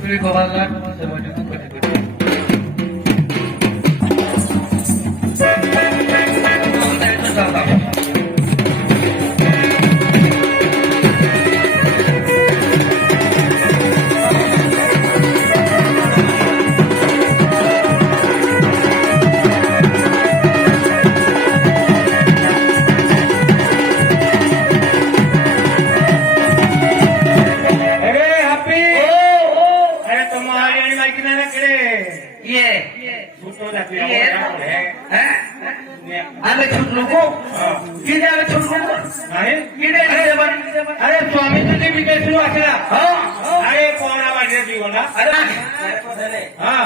তুমি গোপালগঞ্জ পর্যন্ত করে দেবে। आम्ही छूट नको किती आम्ही छूट नको अरे स्वामी तुझी विजय सुरू असला अरे कोणा वाटले जीवना अरे हा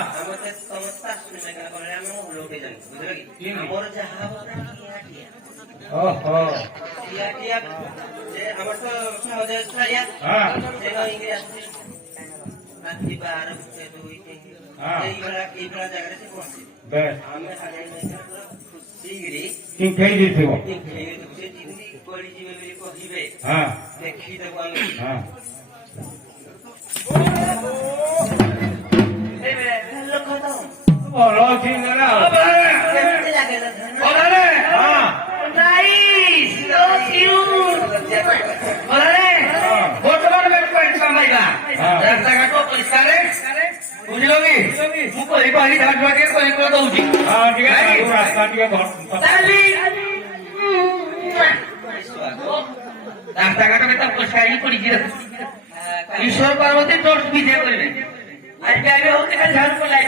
ओहो আমার তো সহজে ছাড়িয়া হ্যাঁ রাত্রি 12 2 হ্যাঁ এইগুলা জায়গাতে পৌঁছি বেশ আমি আগে সিগরি তিন খেই দিছিও তিন খেই দিছি তিন পড়ি জিবে বলি কহিবে হ্যাঁ দেখি দেব আমি হ্যাঁ এই বে লক্ষ্য দাও ও লক্ষ্য না কেমন লাগে না ওরে হ্যাঁ নাইস নো কিউট ওরে বর্তমান में पॉइंट कमाएगा রাস্তাঘাট পরিষ্কার বুঝলো কি ମୁଁ କହି ପାରି ଧାନ ବାକି କହି କରି ଦଉଛି ହଁ ଠିକ ଅଛି ରାସ୍ତା ଟିକେ ରାସ୍ତାଘାଟ କେତେ ପଇସା ହିଁ ପଡିଛି ଈଶ୍ୱର ପାର୍ବତୀ ଟୋଷ୍ଟ ବିଜୟ କରିବେ ଆଜି ଆଇବେ ହଉଛି ଖାଲି ଝାଡୁ ପଡିଲା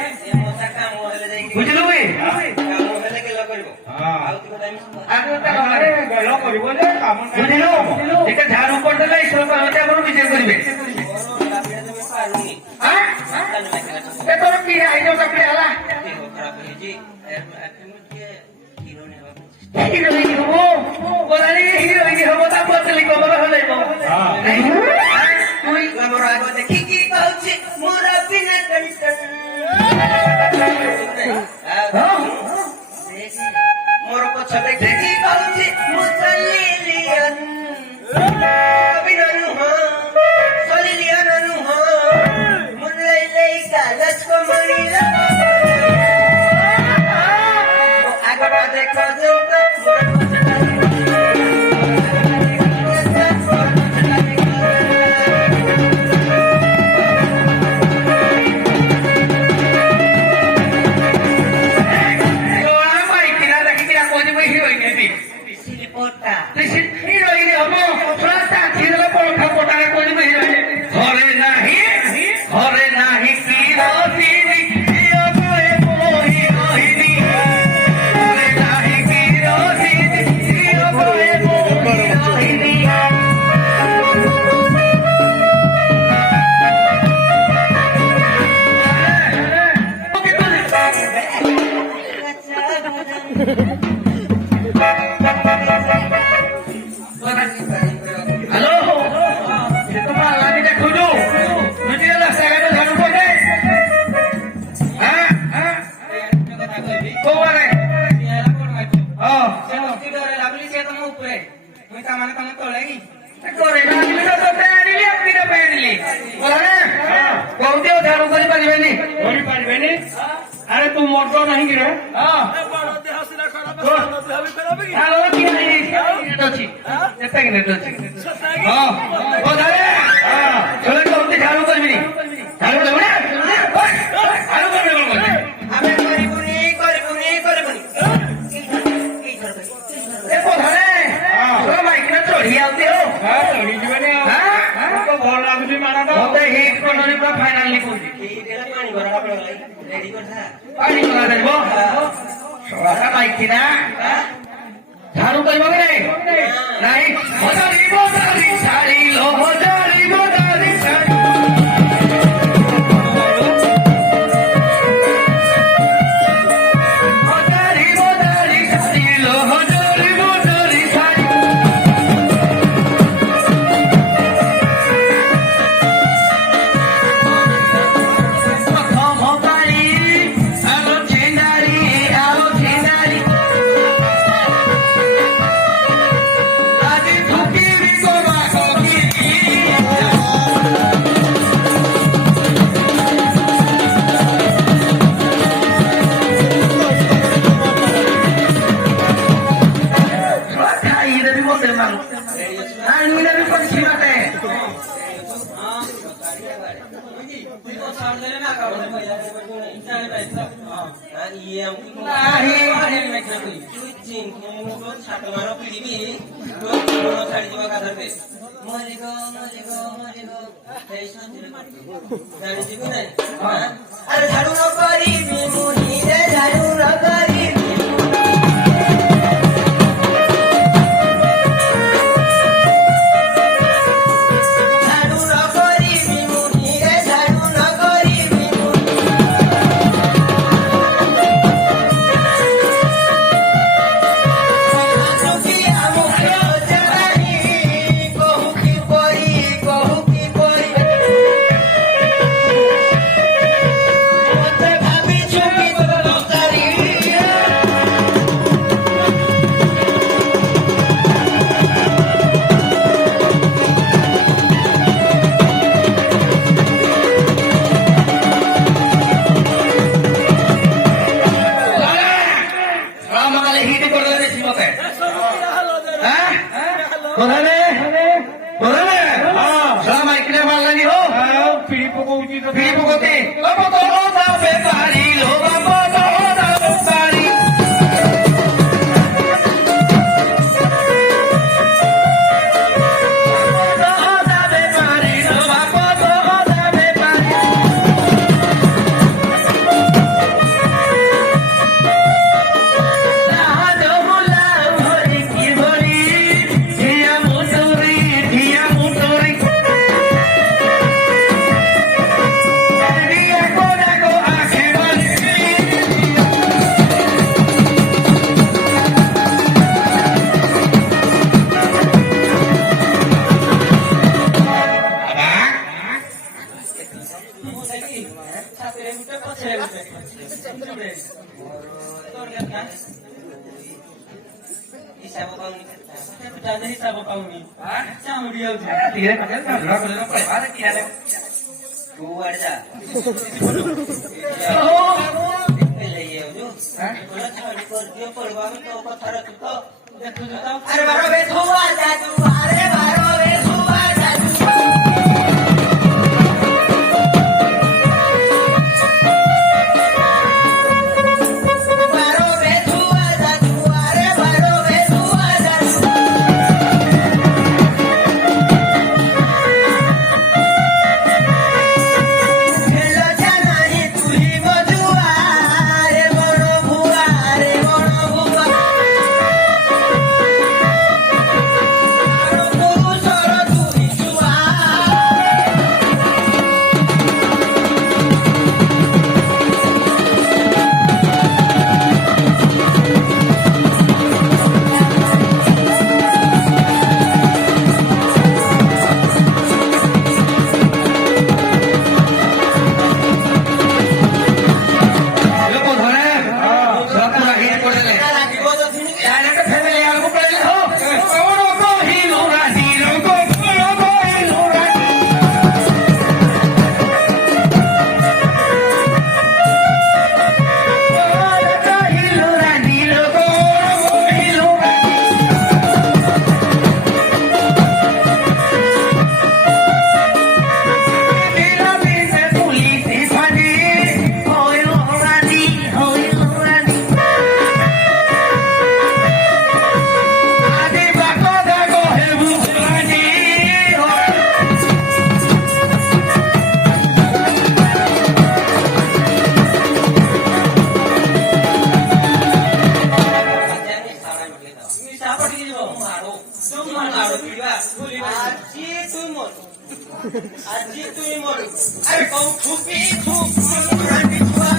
ବୁଝିଲୁ କି ବୁଝିଲୁ ଟିକେ ଝାଡୁ କରିଦେଲେ ଈଶ୍ୱର ପାର୍ବତୀ ଆପଣ ବିଜୟ କରିବେ ତୋର କି ଆଇନ ଚାକିରି ହେଲା ହିରୋଇନ ହବ ବୋଲାଣି ହିରୋଇନ ହବ ତା ପତଲି କମର ହଲେଇବ ତୁଇ ଆମର ଆଗ ଦେଖିକି କହୁଛି ମୋର ବିନା ମୋର ପଛ ଦେଖିକି କହୁଛି ମୁଁ ଚାଲିଲିୟନ ବିନା ନୁହଁ ଚାଲିଲିୟନ ନୁହଁ Let's go, Marina. I got the cousin. अरे तू मोटो नहीं गिरे झाड़ू करबी चढ़ी आते हो चढ़ी जीवन भल लगुच मारा मत हिट करनी पूरा फाइनाल पानी गला देव सड़ा माइकी ना झाड़ू कर नहीं शाड़ी लो ନାହିଁ। ଆରେ ଝାଡୁ ନ କରିବି ମୁଁ ନିଜେ ଝାଡୁ ନ କରିବି ଝାଡୁ ନ କରିବି ମୁଁ ନିଜେ ଝାଡୁ ନ କରିବି हिसाब पाहुनी चांगली होती धीरे धीरे झगड़ा कर लेना पड़ेगा ना किया ले तू अड़ जा अरे बारो बे धुआ जा तू अरे बारो बे धुआ जा तू बारो बे धुआ जा तू अरे बारो बे धुआ जा तू हेलो जानाई तू ही मजुआ रे बड़ो भुआ रे बड़ो भुआ तू सर तू ही जुआ लोगों धरे सब पूरा हिट कर ले राखिबो तो थिनी याने के फैमिली आगो पड़े हो कौनो को हिलो राजी लोगो कौनो को हिलो राजी कौनो को हिलो राजी लोगो कौनो को हिलो राजी मेरा बीच पुलिस फाड़ी होयो राजी आदि बाको दागो हेबु राजी जाने सारा म्हटले तो मी सापडली जीव मारो तुम मारो पिडवा आजी तू मोर आजी तू मोर अरे कौ छुपी छुप रानी छुआ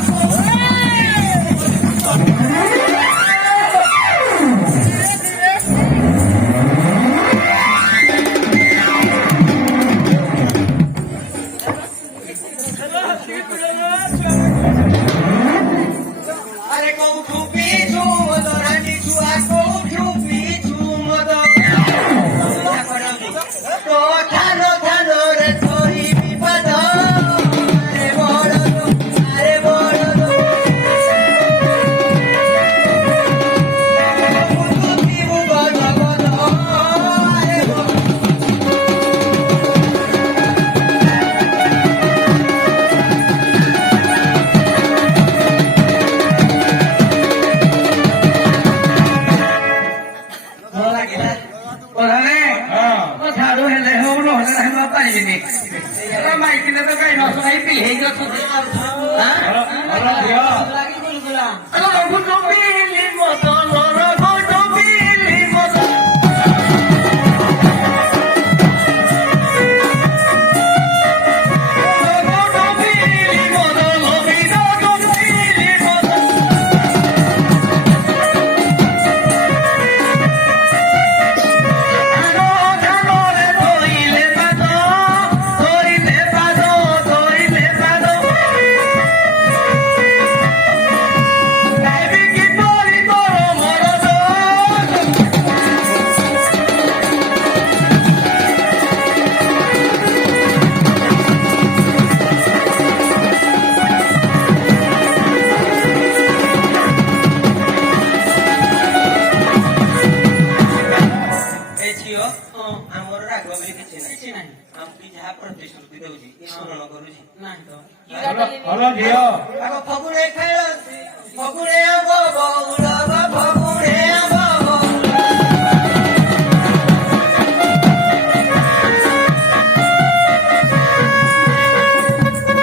अरे कौ छुपी छु मद रानी छुआ कौ छुपी छु मद तो ठानो ठानो रे थोरी विपद अरे बड़ ଆସିନି ମାଇକିନେ ତ ଗାଈ ନ ଶୁଣାଇ ପିଲେଇକି ଅଛନ୍ତି ଭଲ ଝିଅ ରଘୁ ଡୁବିଲି ମଦନ ରଘୁ ଡୁବିଲି ମଦନ ଏ ଝିଅ ଆମର ରାଗ ବୋଲି କିଛି ନାହିଁ ଆମକୁ ଯାହା ପ୍ରତିଶ୍ରୁତି ଦଉଛି ପୂରଣ କରୁଛି ଭଲ ଝିଅ ଆଗ ଫଗୁଣେ ଖେଳନ୍ତି ଫଗୁଣେ ଆମ୍ବ ବଉଳ ଫଗୁଣେ ଆମ୍ବ ବଉଳ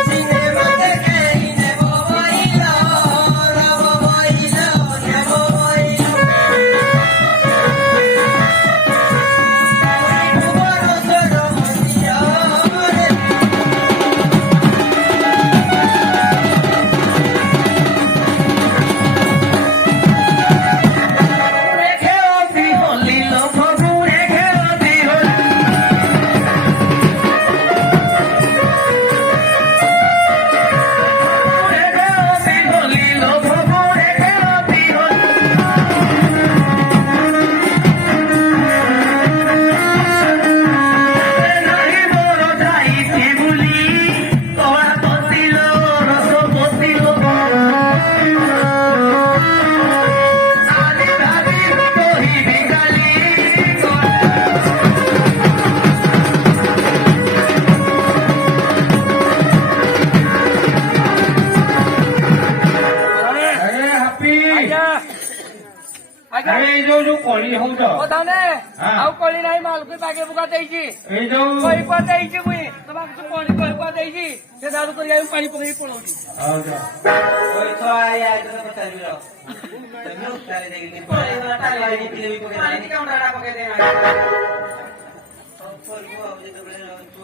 ସିନେମା ଦେଖେଇ ନେବ ବଇଲ ରବ ବଇଲ ନେବ ବଇଲ ଏଇ ଯୋଉ କଳି ହଉଛ ଆଉ କଳି ନାହିଁ ମାଲକୁ ବାଗେ ବୁକା ଦେଇଛି ଏଇ ଯୋଉ କହି କୁଆ ଦେଇଛି ମୁଇଁ ତମକୁ କଳି କହି କୁଆ ଦେଇଛି ସେ ଦାରୁ କରି ପାଣି ପକେଇ ପଳଉଛି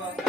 ପକେଇ